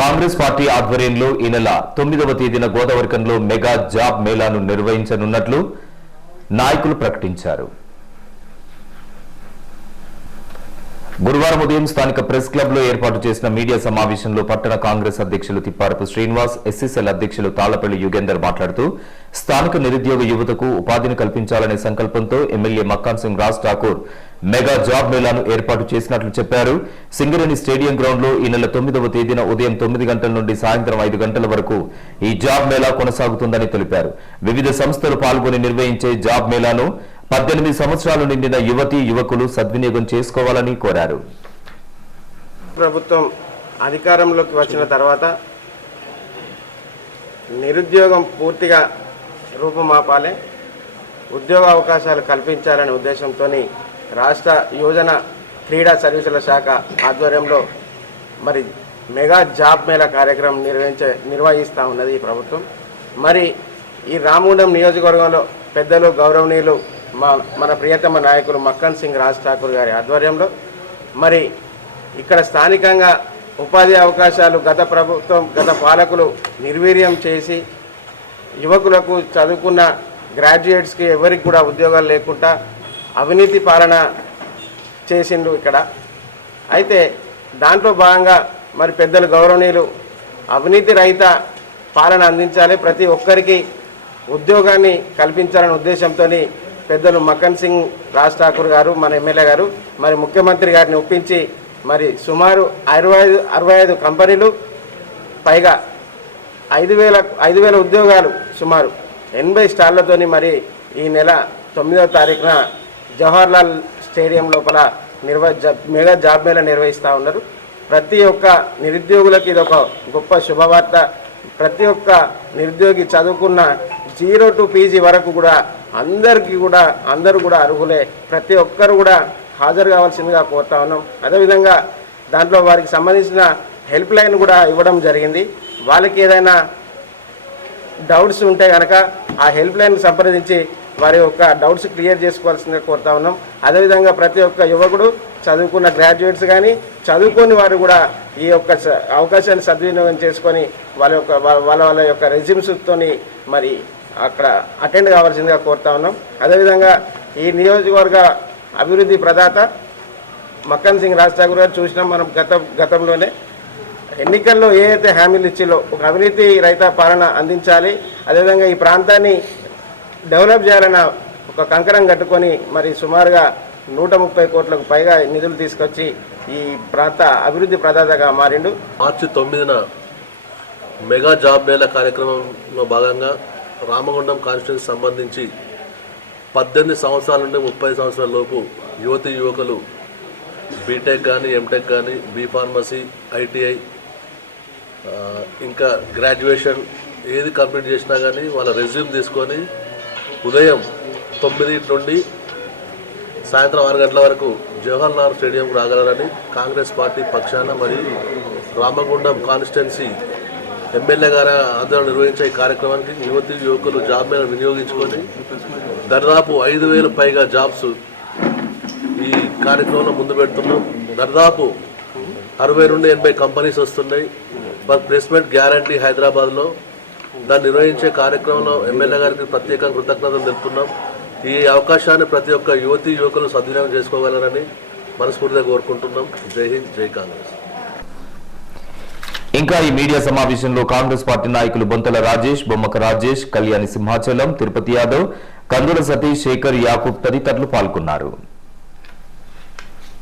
Congress party ఆధ్వర్యంలో ఈ నెల తొమ్మిదవ తేదీన గోదావరికంలో మెగా జాబ్ మేళాను నిర్వహించనున్నట్లు నాయకులు ప్రకటించారు. గురువారం ఉదయం స్థానిక ప్రెస్ క్లబ్లో ఏర్పాటు చేసిన మీడియా సమావేశంలో పట్టణ కాంగ్రెస్ అధ్యక్షులు తిప్పారపు శ్రీనివాస్ ఎస్సీసీఎల్ అధ్యక్షులు తాళ్ళపల్లి యుగేందర్ మాట్లాడుతూ స్థానిక నిరుద్యోగ యువతకు ఉపాధిని కల్పించాలనే సంకల్పంతో MLA Makkan Singh Raj Thakur mega job మేళాను ఏర్పాటు చేసినట్లు చెప్పారు. సింగరేణి స్టేడియం గ్రౌండ్లో ఈ నెల తొమ్మిదవ తేదీన ఉదయం తొమ్మిది గంటల నుండి సాయంత్రం ఐదు గంటల వరకు ఈ జాబ్ మేళా కొనసాగుతుందని తెలిపారు. వివిధ సంస్థలు పాల్గొని నిర్వహించే జాబ్ మేళాను పద్దెనిమిది సంవత్సరాలు నిండిన యువతి యువకులు సద్వినియోగం చేసుకోవాలని కోరారు. ప్రభుత్వం అధికారంలోకి వచ్చిన తర్వాత నిరుద్యోగం పూర్తిగా రూపుమాపాలి ఉద్యోగ అవకాశాలు కల్పించాలనే ఉద్దేశంతో రాష్ట్ర యువజన క్రీడా సర్వీసుల శాఖ ఆధ్వర్యంలో మరి మెగా జాబ్ మేళా కార్యక్రమం నిర్వహించే నిర్వహిస్తూ ఉన్నది ఈ ప్రభుత్వం. మరి ఈ రామగుండం నియోజకవర్గంలో పెద్దలు గౌరవనీయులు మా మన ప్రియతమ నాయకులు మక్కన్ సింగ్ రాజ్ ఠాకూర్ గారి ఆధ్వర్యంలో. మరి ఇక్కడ స్థానికంగా ఉపాధి అవకాశాలు గత ప్రభుత్వం గత పాలకులు నిర్వీర్యం చేసి యువకులకు చదువుకున్న గ్రాడ్యుయేట్స్కి ఎవరికి కూడా ఉద్యోగాలు లేకుండా అవినీతి పాలన చేసిండు ఇక్కడ. అయితే దాంట్లో భాగంగా మరి పెద్దలు గౌరవనీయులు అవినీతి రహిత పాలన అందించాలి. ప్రతి ఒక్కరికి ఉద్యోగాన్ని కల్పించాలనే ఉద్దేశంతో పెద్దలు మక్కన్ సింగ్ రాజ్ ఠాకూర్ గారు మన ఎమ్మెల్యే గారు మరి ముఖ్యమంత్రి గారిని ఒప్పించి మరి సుమారు అరవై ఐదు అరవై ఐదు కంపెనీలు పైగా ఐదు వేల ఐదు వేల ఉద్యోగాలు సుమారు ఎనభై స్టాళ్ళతోని మరి ఈ నెల తొమ్మిదవ తారీఖున జవహర్లాల్ స్టేడియం లోపల నిర్వ మెగా జాబ్ మేళా నిర్వహిస్తూ ఉన్నారు. ప్రతి ఒక్క నిరుద్యోగులకు ఇది ఒక గొప్ప శుభవార్త. ప్రతి ఒక్క నిరుద్యోగి చదువుకున్న జీరో టు పీజీ వరకు కూడా అందరికీ కూడా అందరూ కూడా అర్హులే. ప్రతి ఒక్కరు కూడా హాజరు కావాల్సిందిగా కోరుతా ఉన్నాం. అదేవిధంగా దాంట్లో వారికి సంబంధించిన హెల్ప్ లైన్ కూడా ఇవ్వడం జరిగింది. వాళ్ళకి ఏదైనా డౌట్స్ ఉంటే కనుక ఆ హెల్ప్ లైన్ సంప్రదించి వారి యొక్క డౌట్స్ క్లియర్ చేసుకోవాల్సిందిగా కోరుతా ఉన్నాం. అదేవిధంగా ప్రతి ఒక్క యువకుడు చదువుకున్న గ్రాడ్యుయేట్స్ కానీ చదువుకొని వారు కూడా ఈ యొక్క స- అవకాశాన్ని సద్వినియోగం చేసుకొని వాళ్ళ యొక్క వాళ్ళ వాళ్ళ యొక్క రెజ్యూమ్స్తోని మరి అక్కడ అటెండ్ కావాల్సిందిగా కోరుతా ఉన్నాం. అదేవిధంగా ఈ నియోజకవర్గ అభివృద్ధి ప్రదాత మక్కన్ సింగ్ రాజ్ ఠాకూర్ గారు చూసినాం మనం గత గతంలోనే. ఎన్నికల్లో ఏదైతే హామీలు ఇచ్చిలో ఒక అవినీతి రైత పాలన అందించాలి. అదేవిధంగా ఈ ప్రాంతాన్ని డెవలప్ చేయాలన్న ఒక కంకణం కట్టుకొని మరి సుమారుగా నూట ముప్పై కోట్లకు పైగా నిధులు తీసుకొచ్చి ఈ ప్రాంత అభివృద్ధి ప్రదాతగా మారిండు. మార్చి తొమ్మిదిన మెగా జాబ్ మేళ కార్యక్రమంలో భాగంగా రామగుండం కాన్స్టిట్యూన్సీ సంబంధించి పద్దెనిమిది సంవత్సరాల నుండి ముప్పై సంవత్సరాల లోపు యువతి యువకులు బీటెక్ కానీ ఎంటెక్ కానీ బీ ఫార్మసీ ఐటీఐ ఇంకా గ్రాడ్యుయేషన్ ఏది కంప్లీట్ చేసినా కానీ వాళ్ళ రెజ్యూమ్ తీసుకొని ఉదయం తొమ్మిది నుండి సాయంత్రం ఆరు గంటల వరకు జవహర్ లాల్ స్టేడియంకు రాగలరని కాంగ్రెస్ పార్టీ పక్షాన మరియు రామగుండం కాన్స్టిట్యున్సీ ఎమ్మెల్యే గారి ఆధ్వర్యంలో నిర్వహించే ఈ కార్యక్రమానికి యువతి యువకులు జాబ్ మీద వినియోగించుకొని దాదాపు ఐదు వేలు పైగా జాబ్స్ ఈ కార్యక్రమంలో ముందు పెడుతున్నాం. దాదాపు అరవై నుండి ఎనభై కంపెనీస్ వస్తున్నాయి. వర్క్ ప్లేస్మెంట్ గ్యారంటీ హైదరాబాద్లో. దాన్ని నిర్వహించే కార్యక్రమంలో ఎమ్మెల్యే గారికి ప్రత్యేక కృతజ్ఞతలు తెలుపుతున్నాం. ఈ అవకాశాన్ని ప్రతి ఒక్క యువతి యువకులు సద్వినియోగం చేసుకోగలరని మనస్ఫూర్తిగా కోరుకుంటున్నాం. జై హింద్ జై కాంగ్రెస్. ఇంకా ఈ మీడియా సమావేశంలో కాంగ్రెస్ పార్టీ నాయకులు బొంతల రాజేష్ బొమ్మక రాజేష్ కళ్యాణి సింహాచలం తిరుపతి యాదవ్ కందుల సతీష్ శేఖర్ యాకూబ్ తదితరులు పాల్గొన్నారు.